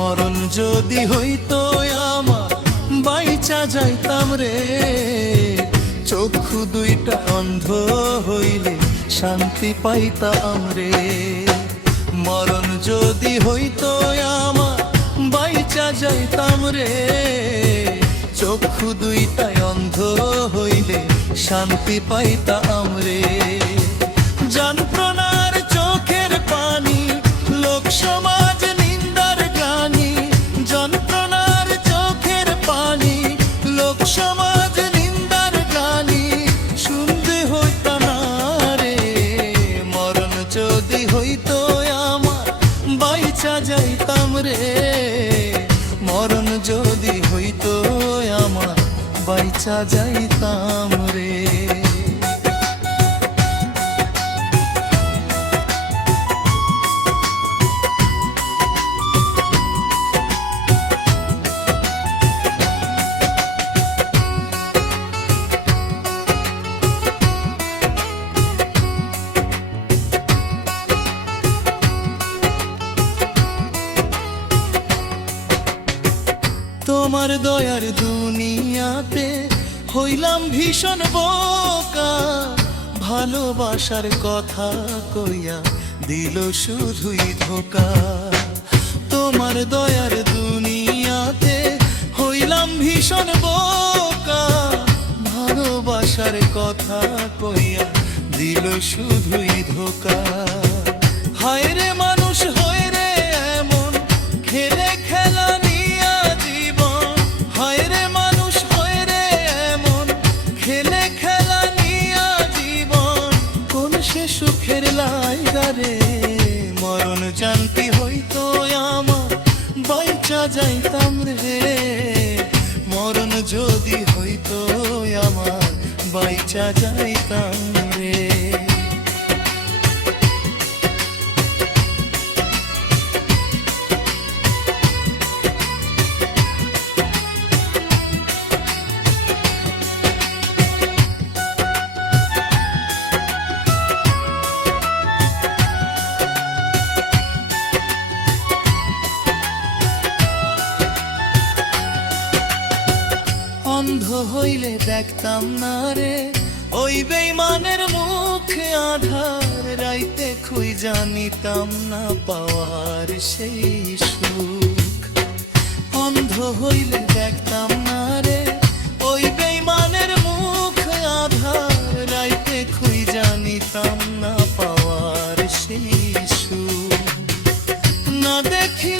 মরণ যদি হইতো আমার বাইচা যাইতাম রে, চক্ষু দুইটা অন্ধ হইলে শান্তি পাইতাম রে। মরণ যদি হইতো আমার বাইচা যাইতাম রে, চক্ষু দুইটাই অন্ধ হইলে শান্তি পাইতাম রে। যন্ত্রণার চোখের পানি লোক সমাজ নিন্দার গানি, যন্ত্রণার চোখের পানি লোক সমাজ নিন্দার গানি শুনতে হইতো না রে। মরণ যদি হইতো আমার বাইচা যাইতাম রে, মরণ যদি হইতো আমার বাইচা যাইতাম রে। তোমার দয়ার দুনিয়াতে হইলাম ভীষণ বোকা, ভালোবাসার কথা কইয়া দিল শুধুই ধোকা। তোমার দয়ার দুনিয়াতে হইলাম ভীষণ বোকা, ভালোবাসার কথা কইয়া দিল শুধুই ধোকা। হায় রে মানুষ হয়ে রে এমন খেলে খেলা নিয়া জীবন, হায় রে মানুষ হয়ে রে এমন খেলে খেলা নিয়া জীবন, কোন সে সুখের লাইগা রে। মরণ জানতি হইতো আমার বাইচা যাইতাম রে, মরণ যদি হইতো আমার বাইচা যাইতাম রে। অন্ধ হইলে দেখতাম না রে ওই বেইমানের মুখে আধার, রাইতে খুই জানিতাম না পাওয়ার সেই সুখ। অন্ধ হইলে দেখতাম না রে ওই বেইমানের মুখে আধার, রাইতে খুই জানিতাম না পাওয়ার সেই সুখ। না দেখি